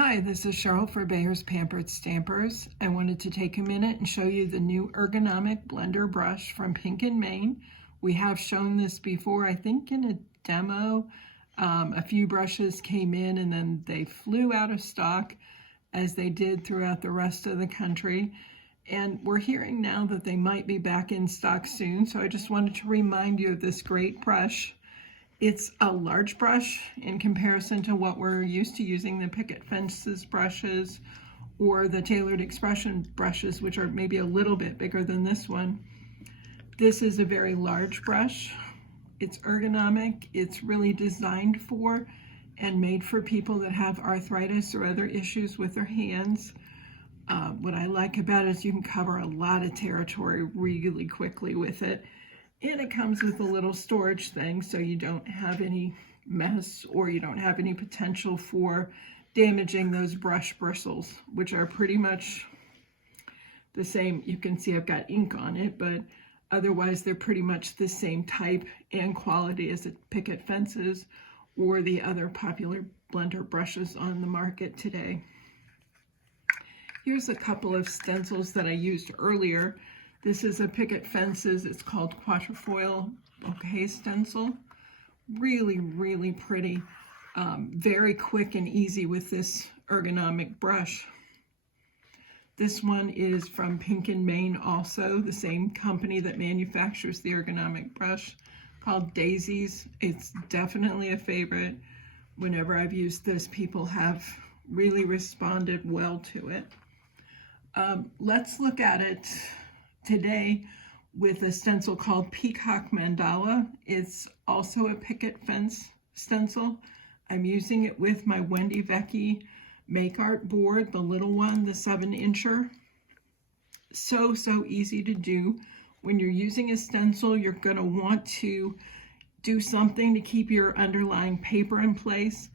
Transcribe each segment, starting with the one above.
Hi, this is Cheryl for Bayer's Pampered Stampers. I wanted to take a minute and show you the new Ergonomic blender brush from Pink and Main. We have shown this before, I think in a demo. A few brushes came in and then they flew out of stock, as they did throughout the rest of the country. And we're hearing now that they might be back in stock soon, so I just wanted to remind you of this great brush. It's a large brush in comparison to what we're used to using, the picket fences brushes or the tailored expression brushes, which are maybe a little bit bigger than this one. This is a very large brush. It's ergonomic. It's really designed for and made for people that have arthritis or other issues with their hands. What I like about it is you can cover a lot of territory really quickly with it. And it comes with a little storage thing so you don't have any mess or you don't have any potential for damaging those brush bristles, which are pretty much the same. You can see I've got ink on it, but otherwise they're pretty much the same type and quality as the picket fences or the other popular blender brushes on the market today. Here's a couple of stencils that I used earlier. This is a picket fences. It's called Quatrefoil Bouquet Stencil. Really, really pretty. Very quick and easy with this ergonomic brush. This one is from Pink and Main, also the same company that manufactures the ergonomic brush, called Daisies. It's definitely a favorite. Whenever I've used this, people have really responded well to it. Let's look at it today with a stencil called Peacock Mandala. It's also a picket fence stencil. I'm using it with my Wendy Vecchi Make Art board, the little one, the 7-incher. So easy to do. When you're using a stencil, you're going to want to do something to keep your underlying paper in place.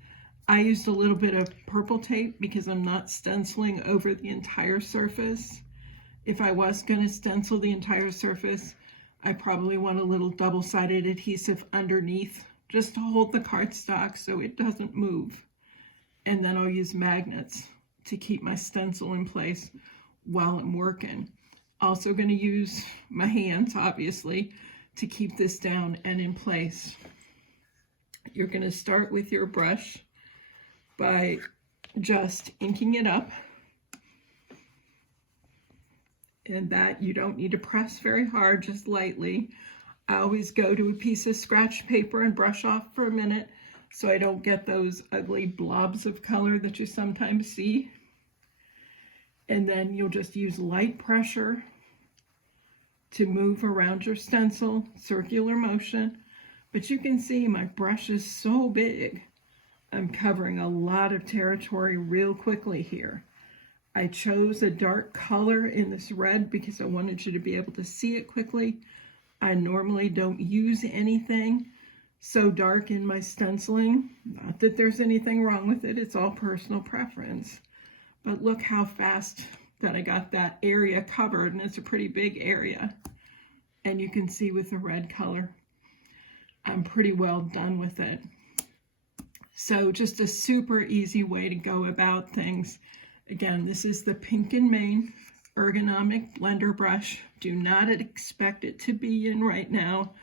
I used a little bit of purple tape because I'm not stenciling over the entire surface. If I was going to stencil the entire surface, I probably want a little double-sided adhesive underneath just to hold the cardstock so it doesn't move. And then I'll use magnets to keep my stencil in place while I'm working. Also going to use my hands, obviously, to keep this down and in place. You're going to start with your brush by just inking it up. And that you don't need to press very hard, just lightly. I always go to a piece of scratch paper and brush off for a minute so I don't get those ugly blobs of color that you sometimes see. And then you'll just use light pressure to move around your stencil, circular motion. But you can see my brush is so big. I'm covering a lot of territory real quickly here. I chose a dark color in this red because I wanted you to be able to see it quickly. I normally don't use anything so dark in my stenciling. Not that there's anything wrong with it, it's all personal preference. But look how fast that I got that area covered, and it's a pretty big area. And you can see with the red color, I'm pretty well done with it. So just a super easy way to go about things. Again, this is the Pink and Main ergonomic blender brush. Do not expect it to be in right now.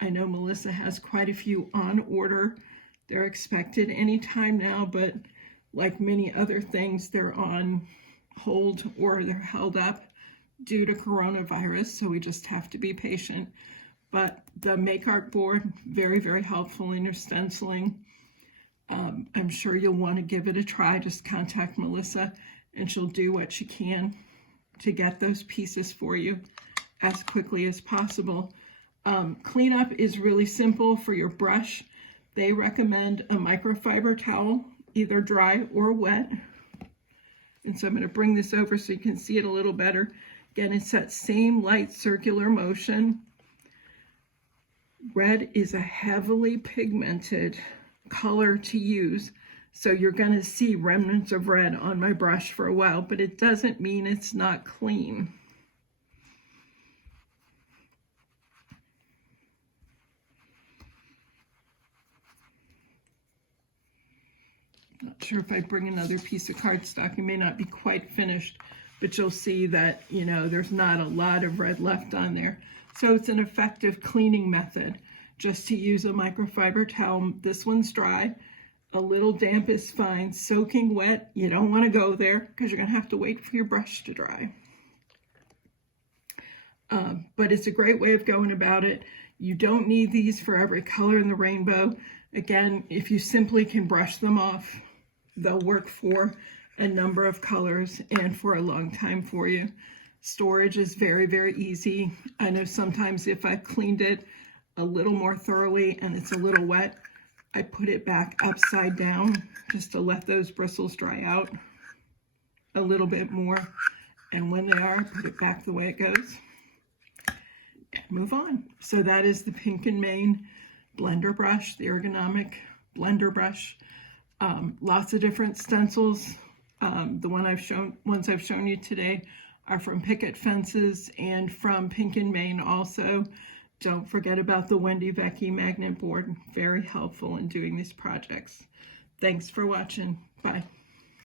I know Melissa has quite a few on order. They're expected anytime now, but like many other things, they're on hold or they're held up due to coronavirus, so we just have to be patient. But the Make Art board, very, very helpful in your stenciling. I'm sure you'll want to give it a try. Just contact Melissa and she'll do what she can to get those pieces for you as quickly as possible. Cleanup is really simple for your brush. They recommend a microfiber towel, either dry or wet. And so I'm going to bring this over so you can see it a little better. Again, it's that same light circular motion. Red is a heavily pigmented color to use, so you're going to see remnants of red on my brush for a while, but it doesn't mean it's not clean. Not sure if I bring another piece of cardstock, it may not be quite finished, but you'll see that, you know, there's not a lot of red left on there. So it's an effective cleaning method just to use a microfiber towel. This one's dry. A little damp is fine. Soaking wet, you don't want to go there because you're going to have to wait for your brush to dry. But it's a great way of going about it. You don't need these for every color in the rainbow. Again, if you simply can brush them off, they'll work for a number of colors and for a long time for you. Storage is very, very easy. I know sometimes if I cleaned it a little more thoroughly and it's a little wet, I put it back upside down just to let those bristles dry out a little bit more. And when they are, put it back the way it goes and move on. So that is the Pink and Main blender brush, the Ergonomic blender brush. Lots of different stencils. The ones I've shown you today are from Picket Fences and from Pink and Main also. Don't forget about the Wendy Vecchi magnet board. Very helpful in doing these projects. Thanks for watching. Bye.